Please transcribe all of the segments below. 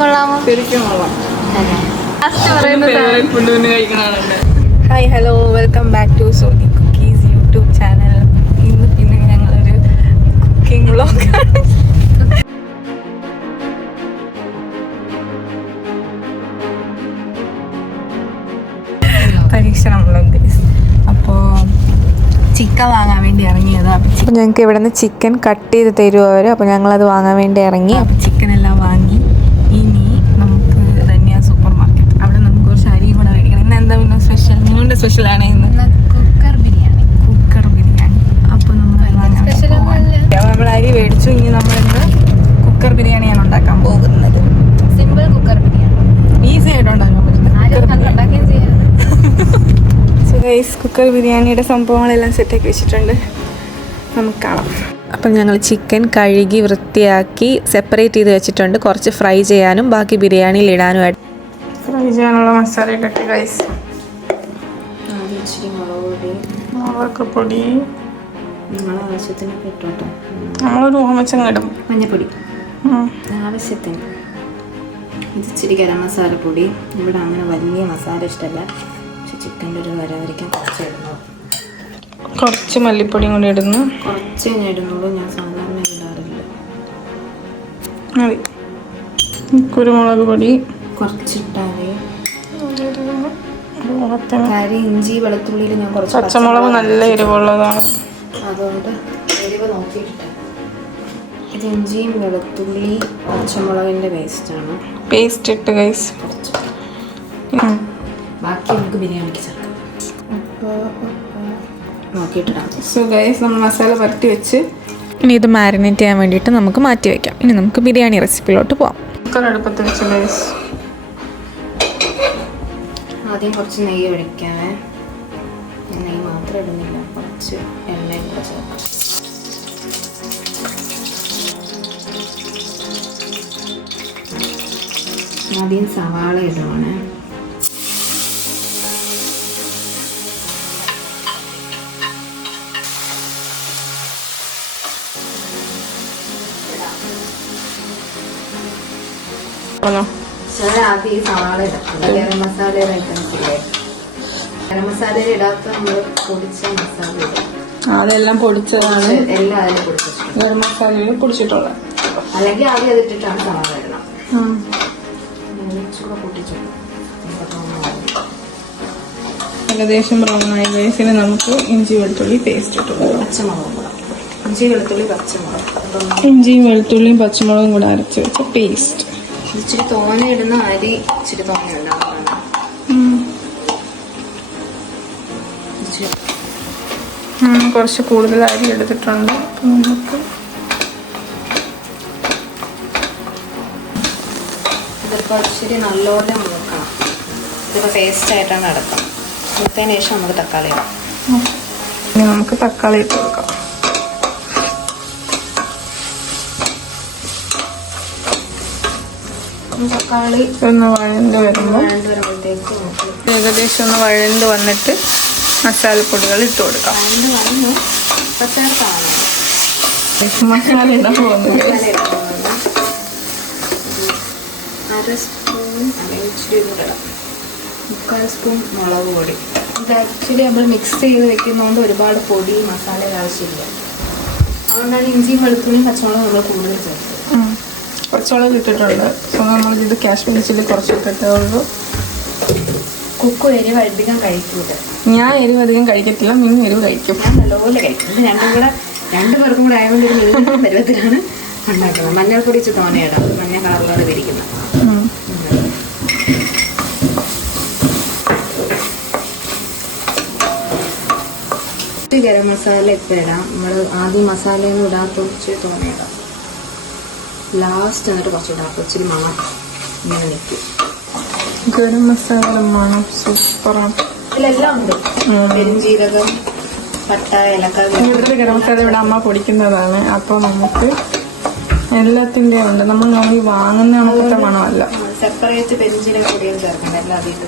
കൊള്ളാമോ? Hi hello welcome back to Sony cookies YouTube channel. ഇന്ന് പിന്നെ ഞങ്ങളൊരു കുക്കിംഗ് വ്ളോഗാണ്. പരീക്ഷണം വ്ളോഗ്. അപ്പോൾ ചിക്കൻ വാങ്ങാൻ വേണ്ടി ഇറങ്ങിയതാണ്. അപ്പോൾ ഞങ്ങൾക്ക് ഇവിടെ നിന്ന് ചിക്കൻ കട്ട് ചെയ്ത് തരുമോ അവർ. അപ്പോൾ ഞങ്ങളത് വാങ്ങാൻ വേണ്ടി ഇറങ്ങി. അപ്പോൾ ചിക്കൻ എല്ലാം വാങ്ങി ഇനി നമുക്ക് ധന്യ സൂപ്പർ മാർക്കറ്റ്, അവിടെ നമുക്ക് കുറച്ച് അരിയും കൂടെ മേടിക്കണം. ഇന്ന് എന്താ പിന്നെ സ്പെഷ്യൽ? നിങ്ങളുടെ സ്പെഷ്യലാണ് ഇന്ന് കുക്കർ ബിരിയാണി. അപ്പോൾ നമ്മൾ അരി മേടിച്ചു. ഇനി നമ്മളിന്ന് കുക്കർ ബിരിയാണിയാണ് ഉണ്ടാക്കാൻ പോകുന്നത്. സിമ്പിൾ കുക്കർ ബിരിയാണി, ഈസി ആയിട്ട് ഉണ്ടാക്കാൻ പറ്റുന്നത്. കുക്കർ ബിരിയാണിയുടെ സംഭവങ്ങളെല്ലാം സെറ്റാക്കി വെച്ചിട്ടുണ്ട്, നമുക്ക് കാണാം. അപ്പം ഞങ്ങൾ ചിക്കൻ കഴുകി വൃത്തിയാക്കി സെപ്പറേറ്റ് ചെയ്ത് വെച്ചിട്ടുണ്ട്. കുറച്ച് ഫ്രൈ ചെയ്യാനും ബാക്കി ബിരിയാണിയിൽ ഇടാനുമായിട്ട്. ഫ്രൈ ചെയ്യാനുള്ള മസാല ഇട്ടിട്ട് ഗൈസ്, മുളക് പൊടി ആവശ്യത്തിനൊക്കെ ഇട്ടോട്ടെ. നമ്മളൊരു ഓമച്ചങ്ങ ഇടും. മഞ്ഞപ്പൊടി ആവശ്യത്തിന്. ഇത് ഇച്ചിരി ഗരം മസാലപ്പൊടി. ഇവിടെ അങ്ങനെ വലിയ മസാല ഇഷ്ടമല്ല, പക്ഷെ ചിക്കൻ്റെ ഒരു വരവരിക്കാൻ കുറച്ച് ഇടുന്നു. കുറച്ച് മല്ലിപ്പൊടിയും കൂടി ഇടുന്നു. കുറച്ച് ഞാൻ ഇടുന്നുള്ളൂ, ഞാൻ സാധാരണ ഇടാറില്ല. മതി. കുരുമുളക് പൊടി കുറച്ചിട്ടാലേ കാര്യം ഇഞ്ചി വെളുത്തുള്ളിയിൽ ഞാൻ കുറച്ച് പച്ചമുളക് നല്ല എരിവുള്ളതാണ്, അതുകൊണ്ട് എരിവ് നോക്കിയിട്ടാണ്. ഇത് ഇഞ്ചിയും വെളുത്തുള്ളി പച്ചമുളകിൻ്റെ പേസ്റ്റാണ്. പേസ്റ്റ് ഇട്ട് ഗൈസ് കുറച്ച് ബാക്കി നമുക്ക് ബിരിയാണിക്ക് ചേർക്കാം. നോക്കിയിട്ടിടാം. സോ ഗൈസ്, നമ്മൾ മസാല പരട്ടി വെച്ച് ഇനി ഇത് മാരിനേറ്റ് ചെയ്യാൻ വേണ്ടിയിട്ട് നമുക്ക് മാറ്റി വയ്ക്കാം. ഇനി നമുക്ക് ബിരിയാണി റെസിപ്പിയിലോട്ട് പോവാം. കുക്കർ അടുപ്പത്ത് വെച്ച് ഗൈസ് ആദ്യം കുറച്ച് നെയ്യ് ഒഴിക്കാവേ. നെയ്യ് മാത്രം ഇടുന്നില്ല, കുറച്ച് എണ്ണയും കൂടെ ചേർക്കാം. ആദ്യം സവാള ഇടുവാണ്. ആദ്യം ഈ സവാള ഇടാം. ഗരം മസാലയുടെ ഐറ്റംസ് ഇല്ലേ, ഗരം മസാലയിൽ ഇടാത്ത നമ്മൾ പൊടിച്ച മസാല ഇടും. അതെല്ലാം പൊടിച്ചതാണ്, എല്ലാം അതിൽ പൊടിച്ചിട്ടുണ്ട്. ഗരം മസാലയിൽ പൊടിച്ചിട്ടുള്ളത്. അല്ലെങ്കിൽ ആദ്യം അതിട്ടിട്ടാണ് സവാള ഇടണം. ചൂടെ പൊട്ടിച്ചു ഏകദേശം ബ്രൗണായി ഗൈസിന് നമുക്ക് ഇഞ്ചി വെളുത്തുള്ളി പേസ്റ്റ് ഇട്ടു. പച്ചമുളകും കൂടെ, ഇഞ്ചി വെളുത്തുള്ളി പച്ചമുളക്, ഇഞ്ചിയും വെളുത്തുള്ളിയും പച്ചമുളകും കൂടെ അരച്ച് വെച്ച പേസ്റ്റ്. ഇച്ചിരി തോന ഇടുന്ന അരി ഇച്ചിരി തോന ഉണ്ടാകും. കുറച്ച് കൂടുതൽ അരി എടുത്തിട്ടുണ്ട്. അപ്പം നമുക്ക് ഇതിപ്പോൾ ഇച്ചിരി നല്ലോണം മൂക്കണം. ഇതിപ്പോൾ പേസ്റ്റായിട്ടാണ് നടക്കാം. മൂത്തതിന് ശേഷം നമുക്ക് തക്കാളി ഇടാം. ഇനി നമുക്ക് തക്കാളി ഇട്ട് കൊടുക്കാം. തക്കാളി ഒന്ന് വഴണ്ട് വരുമ്പോൾ വരുമ്പോഴത്തേക്ക് ഏകദേശം ഒന്ന് വഴണ്ട് വന്നിട്ട് മസാലപ്പൊടികൾ ഇട്ട് കൊടുക്കാം. വഴണ്ട് വന്നു ഇപ്പം ചേർത്താണ് മസാല ഇടാൻ പോകുന്നത്. അര സ്പൂൺ അല്ലെങ്കിൽ ഇച്ചിരി കൂടെ ഇടാം. 3/4 സ്പൂൺ മുളക് പൊടി. ഇത് ആക്ച്വലി നമ്മൾ മിക്സ് ചെയ്ത് വെക്കുന്നതുകൊണ്ട് ഒരുപാട് പൊടി മസാലയുടെ ആവശ്യമില്ല. അതുകൊണ്ടാണ് ഇഞ്ചിയും വെളുത്തുള്ളിയും പച്ചമുളകും നമ്മൾ കൂടുതൽ ചേർത്തത്. പച്ചമുളക് ഇട്ടിട്ടുണ്ട്. സോ നമ്മളിത് കാശ്മീരി ചില്ലി കുറച്ച് ഇട്ടിട്ടേ ഉള്ളൂ. കുക്കു എരിവ് അധികം കഴിക്കൂല. ഞാൻ എരിവ് അധികം കഴിക്കത്തില്ല, മീൻ എരിവ് കഴിക്കും. ഞാൻ നല്ലപോലെ കഴിക്കും. രണ്ടു പേർക്കും കൂടെ ആയതുകൊണ്ട് ഒരു മീൻ പരുവത്തിലാണ് ഉണ്ടാക്കുന്നത്. മഞ്ഞൾപ്പൊടി വെച്ച് തോനയിടാം, മഞ്ഞ കളറിലാണ് തിരിക്കുന്നത്. ഗരം മസാല ഇപ്പം ഇടാം. നമ്മൾ ആദ്യം മസാലയൊന്നും ഇടാത്ത ഇച്ചിരി തോനയിടാം. ലാസ്റ്റ് എന്നിട്ട് കുറച്ചുകൂടെ അപ്പം ഇച്ചിരി മണം ഇങ്ങനെ നിൽക്കും. ഗരം മസാല മണം സൂപ്പറാണ്. ഇതിലെല്ലാം ഉണ്ട്, പെരുംജീരകം, പട്ട, ഏലക്ക. ഇവിടുത്തെ ഗരം മസാല ഇവിടെ അമ്മ പൊടിക്കുന്നതാണ്. അപ്പോൾ നമുക്ക് എല്ലാത്തിൻ്റെ ഉണ്ട്. നമ്മൾ നോക്കി വാങ്ങുന്ന കണക്കത്തെ മണമല്ല. സെപ്പറേറ്റ് പെരുംജീരകം പൊടിയും ചേർക്കണ്ട, എല്ലാം അതിട്ട്.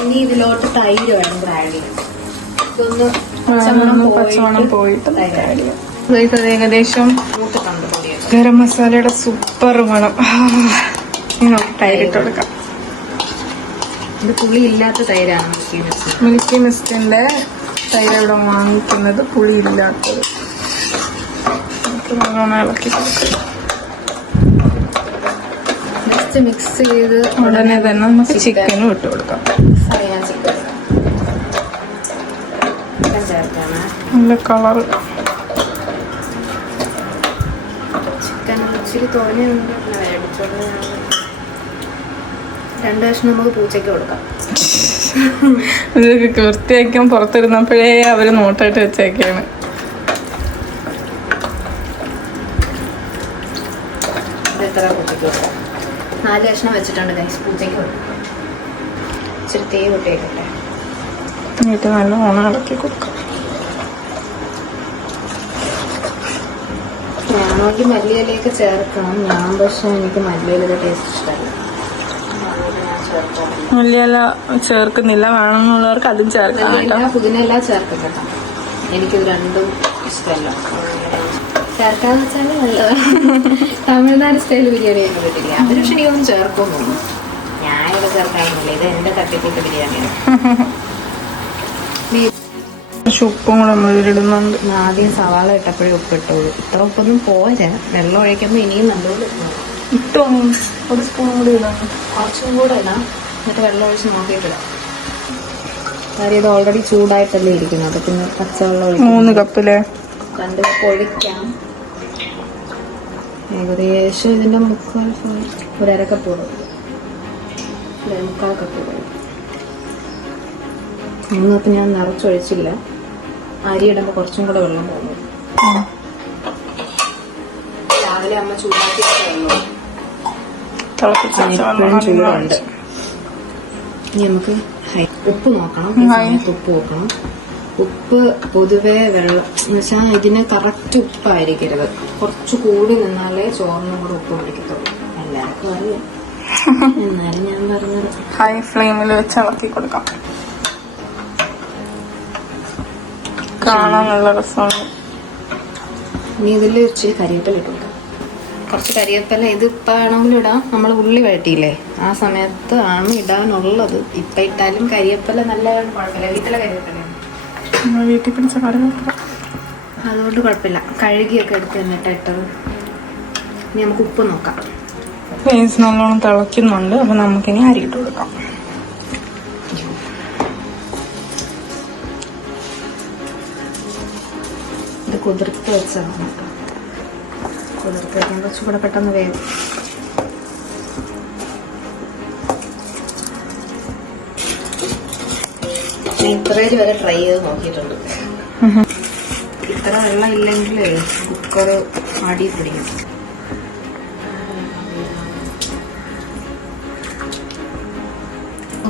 ഇനി ഇതിലോട്ട് തൈര് വേണം കൂടെ ആഡ് ചെയ്യാം. ഇതൊന്ന് പച്ചമണം പോയിട്ട് തൈര് ആഡ് ചെയ്യാം. ഇത് ഏകദേശം മൂത്തിട്ടുണ്ട് പൊടിയൊക്കെ. ഗരം മസാലയുടെ സൂപ്പർ മണം. നമുക്ക് തൈരിട്ട് കൊടുക്കാം. ഇത് പുളി ഇല്ലാത്ത തൈരാണ് മിൽക്കി മിസ്റ്റിന്റെ തൈര് ഇവിടെ വാങ്ങിക്കുന്നത്, പുളി ഇല്ലാത്തത്. നല്ലോണം ഇളക്കി കൊടുക്കാം. ജസ്റ്റ് മിക്സ് ചെയ്ത് ഉടനെ തന്നെ നമുക്ക് ചിക്കനും ഇട്ട് കൊടുക്കാം. ചിക്കൻ ചേർക്കാണ്. നല്ല കളറ്. ചിക്കൻ ഇച്ചിരി തോനെയുണ്ട്. മേടിച്ചോണ്ട് 2 കഷ്ണം നമുക്ക് പൂച്ചയ്ക്ക് കൊടുക്കാം. ഇതൊക്കെ വൃത്തിയാക്കാൻ പുറത്തിരുന്നപ്പോഴേ അവര് നോട്ടായിട്ട് വെച്ചേക്കാണ്. എത്ര പൂച്ചയ്ക്ക് കൊടുക്കാം? 4 കഷ്ണം വെച്ചിട്ടുണ്ട് ഗൈസ്. പൂച്ചയ്ക്ക് കൊടുക്കാം. ഇച്ചിരി തീ കൂട്ടിയിട്ടെ. എന്നിട്ട് നല്ല ഓണം ഇളക്കി കൊടുക്കാം. ഞാനോക്ക് മല്ലിയിലയൊക്കെ ചേർക്കണം. ഞാൻ പക്ഷെ എനിക്ക് മല്ലിയിലയുടെ ടേസ്റ്റ് ഇഷ്ടമല്ല. മല്ലിയില ചേർക്കുന്നില്ല, വേണമെന്നുള്ളവർക്ക് അതും ചേർക്കാം. മല്ലിയില പുതിനയില ചേർക്കും കേട്ടോ. എനിക്കിത് രണ്ടും ഇഷ്ടമല്ല. ചേർക്കാന്ന് വെച്ചാൽ നല്ലതാണ്. തമിഴ്നാട് സ്റ്റൈൽ ബിരിയാണി ഒക്കെ കിട്ടില്ല. അവർ പക്ഷെ എനിക്കൊന്നും ചേർക്കും തോന്നുന്നു. ഞാനിത് ചേർക്കാറില്ല. ഇത് എന്റെ തട്ടിക്കൂട്ട് ബിരിയാണിയാണ്. ഉപ്പും കൂടെ നമ്മൾ ഇതിലിടുന്നുണ്ട്. ആദ്യം സവാള ഇട്ടപ്പോഴേ ഉപ്പിട്ടുള്ളൂ. ഇത്ര ഉപ്പൊന്നും പോരാ. വെള്ളം ഒഴിക്കുമ്പോൾ ഇനിയും നല്ലപോലെ ഇട്ടോ ഒരു സ്പൂൺ കൂടി ഇടാം. കുറച്ചും കൂടെ ഇടാം. എന്നിട്ട് വെള്ളം ഒഴിച്ച് നോക്കിയിട്ടിടാം. കാര്യം ഇത് ഓൾറെഡി ചൂടായിട്ടല്ലേ ഇരിക്കുന്നത്. അത് പിന്നെ പച്ചവെള്ളം ഒഴിക്കും. 3 കപ്പിലെ 2 കപ്പ് ഒഴിക്കാം. ഏകദേശം ഇതിന്റെ 1/4 കപ്പ് കൂടും. 1/4 കപ്പ് കൂടും. 3 കപ്പ് ഞാൻ നിറച്ചൊഴിച്ചില്ല. അരി ഇടുമ്പോൾ കുറച്ചും കൂടെ വെള്ളം പോകുന്നു. രാവിലെ അമ്മ ചൂടാക്കി വെള്ളം ഇപ്പോഴും ചൂടുണ്ട്. ഇനി നമുക്ക് ഉപ്പ് നോക്കണം. ഉപ്പ് നോക്കണം. ഉപ്പ് പൊതുവെ വെള്ളം എന്ന് വെച്ചാൽ ഇതിന് കറക്റ്റ് ഉപ്പായിരിക്കരുത്. കുറച്ച് കൂടി നിന്നാലേ ചോറിനും കൂടെ ഉപ്പ് പിടിക്കത്തുള്ളൂ. എല്ലാവർക്കും അറിയാം. എന്നാലും ഞാൻ പറഞ്ഞത് ഹൈ ഫ്ലെയിമിൽ വെച്ച് ഇളക്കി കൊടുക്കാം. കാണാൻ നല്ല രസമാണ്. ഇനി ഇതിൽ ഇച്ചിരി കരിവേപ്പില ഇട്ട് കൊടുക്കാം. കുറച്ച് കരിവേപ്പില ഇത് ഇപ്പം ആണെങ്കിലും ഇടാം. നമ്മൾ ഉള്ളി വഴറ്റിയില്ലേ, ആ സമയത്ത് ആണ് ഇടാനുള്ളത്. ഇപ്പം ഇട്ടാലും കരിവേപ്പില നല്ല കുഴപ്പമില്ല. വീട്ടിലെ കരിവേപ്പില വീട്ടിൽ പിടിച്ച കറിവേപ്പില, അതുകൊണ്ട് കുഴപ്പമില്ല. കഴുകിയൊക്കെ എടുത്ത് എന്നിട്ട് ഇട്ടത്. ഇനി നമുക്ക് ഉപ്പ് നോക്കാം. റൈസ് നല്ലോണം തിളയ്ക്കുന്നുണ്ട്. അപ്പൊ നമുക്കിനി അരിയിട്ട് കൊടുക്കാം. ഇത് കുതിർത്ത് വെച്ചതാണ് കേട്ടോ. കുതിർത്ത് വെക്കാൻ കുറച്ചുകൂടെ പെട്ടെന്ന് വേഗം. ഇത്രയും വരെ ട്രൈ ചെയ്ത് നോക്കിയിട്ടുണ്ട്. ഇത്ര വെള്ളം ഇല്ലെങ്കിൽ കുക്കർ അടി പിടിക്കും.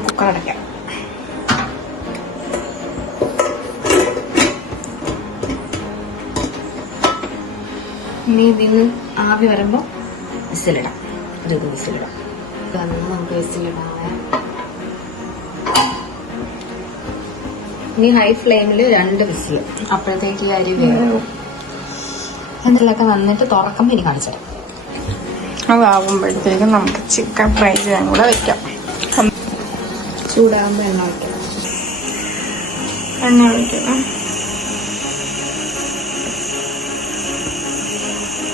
കുക്കർ അടയ്ക്കാം. ഇനി ഇതിന് ആവി വരുമ്പോൾ വിസിലിടാം. ഒരു വിസിലിടാം. നമുക്ക് വിസിലിടാതെ ഇനി ഹൈ ഫ്ലെയിമിൽ 2 വിസിൽ. അപ്പോഴത്തേക്ക് ഈ അരി വേവും. എന്തെങ്കിലുമൊക്കെ വന്നിട്ട് തുറക്കുമ്പോൾ ഇനി കാണിച്ചു തരാം. അതാവുമ്പോഴത്തേക്കും നമുക്ക് ചിക്കൻ ഫ്രൈ ചെയ്യാൻ കൂടെ വെക്കാം. ചൂടാകുമ്പോൾ എണ്ണ വയ്ക്കാം. എണ്ണ ഒഴിക്കണം.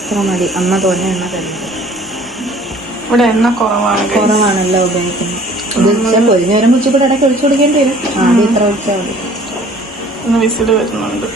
ഇത്ര മതി. അമ്മ തോന്നെ എണ്ണ തരുന്നത്. ഇവിടെ എണ്ണ കുറവാണല്ലോ ഉപയോഗിക്കുന്നത്. ഇത് പൊരിഞ്ഞു വരുമ്പോൾ ഉച്ചക്കൂടെ ഇടയ്ക്ക് ഒഴിച്ചു കൊടുക്കേണ്ടി വരും. ആദ്യം ഇത്ര ഒഴിച്ചാൽ മതി. വിസിൽ വരുന്നുണ്ട്.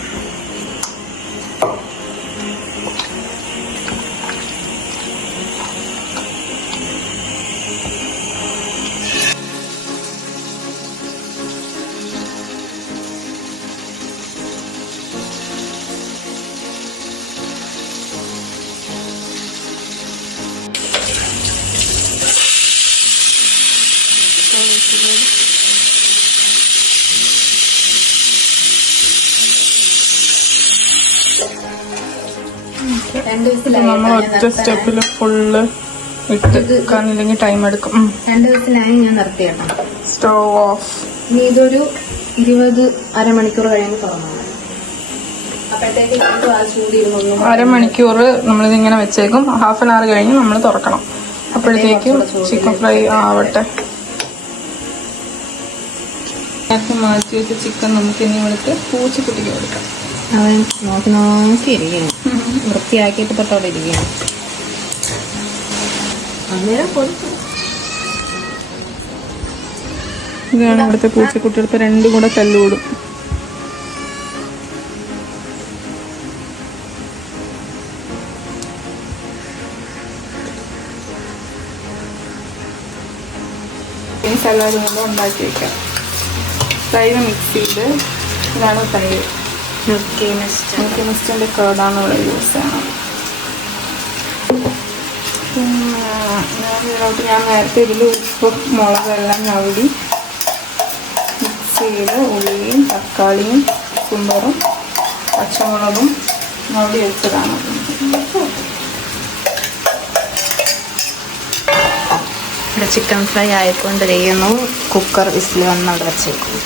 നമ്മൾ ഒറ്റ സ്റ്റെപ്പിൽ ഫുള്ള് ഇട്ട് കാണില്ലെങ്കിൽ ടൈം എടുക്കും. 2 വിസിലായി ഞാൻ നിർത്തി കേട്ടോ. Stove off. ഇനി ഇതൊരു 20 അരമണിക്കൂർ കഴിയുമ്പോൾ തുറന്നാൽ മതി. അപ്പോഴത്തേക്ക് 2 പ്രാവശ്യം കൂടി ഇരുന്നൊന്നും അരമണിക്കൂർ നമ്മളിതിങ്ങനെ വെച്ചേക്കും. ഹാഫ് ആൻ അവർ കഴിഞ്ഞ് നമ്മൾ തുറക്കണം. അപ്പോഴത്തേക്കും ചിക്കൻ ഫ്രൈ ആവട്ടെ. നേരത്തെ മാറ്റി വെച്ച ചിക്കൻ നമുക്ക് ഇനി ഇവിടുത്തെ പൂച്ചക്കുട്ടിക്ക് കൊടുക്കാം. അവൻ നോക്കിയിരിക്കണം, വൃത്തിയാക്കിയിട്ട് തൊട്ടവിടെ ഇരിക്കണം. അന്നേരം കൊടുക്കും. ഇതാണ് ഇവിടുത്തെ പൂച്ചക്കുട്ടികൾക്ക് 2 കൂടെ തല്ലുകൂടും. ഈ സലാഡ് കൊണ്ട് ഉണ്ടാക്കി വയ്ക്കാം. തൈര് മിക്സ് ചെയ്ത്, ഇതാണ് തൈര്. മിസ്റ്റിൻ്റെ കേടാണ് ഇവിടെ യൂസ് ചെയ്യണം. പിന്നെ ഞാൻ നേരത്തെ ഇതിൽ ഉപ്പും മുളകെല്ലാം ഞവടി മിക്സ് ചെയ്ത് ഉള്ളിയും തക്കാളിയും കുമ്പറും പച്ചമുളകും ഞവടി വെച്ചതാണ്. ഇവിടെ ചിക്കൻ ഫ്രൈ ആയിക്കൊണ്ടിരിക്കുന്നു. കുക്കർ വിസിൽ വന്ന് അവിടെ വെച്ചേക്കും.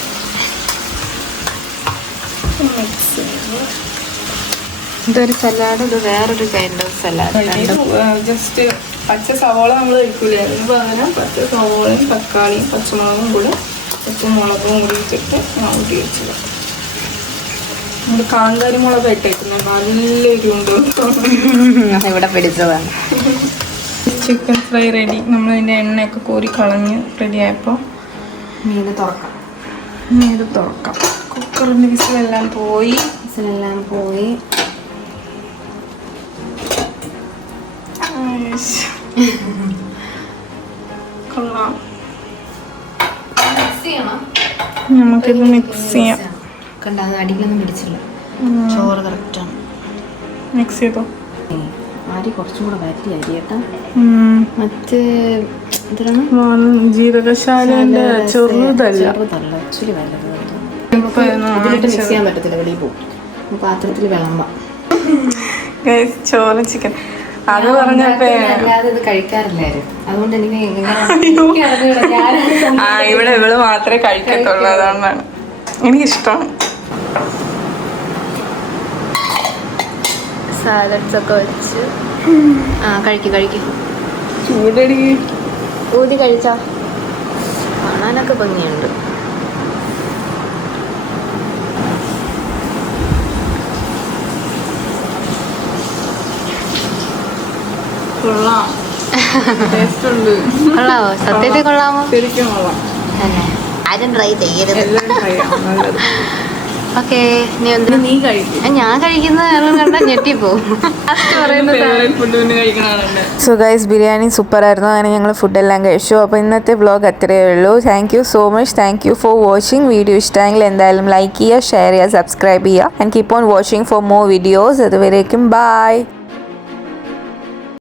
മിക്സ് ചെയ്ത് ഇതൊരു സലാഡ്, ഇത് വേറൊരു കൈൻഡ് ഓഫ് സലാഡ്. ജസ്റ്റ് പച്ച സവോള നമ്മൾ കഴിക്കൂലേ, അതിന് പകരം പച്ച സവോളയും തക്കാളിയും പച്ചമുളകും കൂടെ ഉപ്പും മുളകും കൂടി ഇട്ടിട്ട് ഊട്ടി വെച്ചത്. നമ്മൾ കാന്താരി മുളക് ഇട്ടേക്കുന്നു, നല്ലൊരു ഉണ്ട്. ഇവിടെ പിടിച്ചതാണ്. Chicken fry ready. നമ്മളതിൻ്റെ എണ്ണയൊക്കെ കോരി കളഞ്ഞ് റെഡിയായപ്പോൾ മീൻ തുറക്കാം. ഇത് തുറക്കാം. കുക്കറിൻ്റെ വിസിലെല്ലാം പോയി. കൊള്ളാം. നമുക്കിത് മിക്സ് ചെയ്യാം. കണ്ട, അത് അടിയിലൊന്നും പിടിച്ചില്ല. ചോറ് കറക്റ്റാണ്. മിക്സ് ചെയ്തോ. അരി കുറച്ചും കൂടെ വരട്ടി അരി കേട്ടാ. മറ്റേ എന്താണ്, ജീരകശാലന്റെ ചെറുതല്ല. ആക്ച്വലി ഇതിലിട്ട് മിക്സ് ചെയ്യാൻ പറ്റത്തില്ല, വെളിയിൽ പോകും. പാത്രത്തിൽ വിളമ്പാം. ചോറും ചിക്കൻ അത് പറഞ്ഞപ്പോ അല്ലാതെ ഇത് കഴിക്കാറില്ലായിരുന്നു. അതുകൊണ്ട് എനിക്ക് ഇവിടെ ഇവള് മാത്രമേ കഴിക്കത്തുള്ളൂ, അതുകൊണ്ടാണ് എനിക്കിഷ്ടമാണ്. സാലഡ്സ് ഒക്കെ വെച്ച് കഴിക്കും. ചൂടടി ഊതി കഴിച്ചാ കാണാനൊക്കെ ഭംഗിയുണ്ട്. കൊള്ളാം. ടേസ്റ്റ് ഉണ്ട്. കൊള്ളാമോ? സത്യത്തിൽ കൊള്ളാമോ? ശരിക്കും കൊള്ളാം. ആരും ട്രൈ ചെയ്യരുത്. എല്ലാം ട്രൈ ചെയ്യാം, നല്ലത്. ഓക്കെ, നീ കഴിക്കും. ഞാൻ കഴിക്കുന്നത് കണ്ടാൽ ഞെട്ടിപ്പോവും. സോ ഗൈസ്, ബിരിയാണി സൂപ്പർ ആയിരുന്നു. അങ്ങനെ ഞങ്ങൾ ഫുഡെല്ലാം കഴിച്ചു. അപ്പോൾ ഇന്നത്തെ വ്ളോഗ് അത്രയേ ഉള്ളൂ. Thank you so much. Thank you for watching. Video ഇഷ്ടമെങ്കിൽ എന്തായാലും ലൈക്ക് ചെയ്യുക, ഷെയർ ചെയ്യുക, സബ്സ്ക്രൈബ് ചെയ്യുക and keep on watching for more videos. അതുവരേക്കും ബൈ.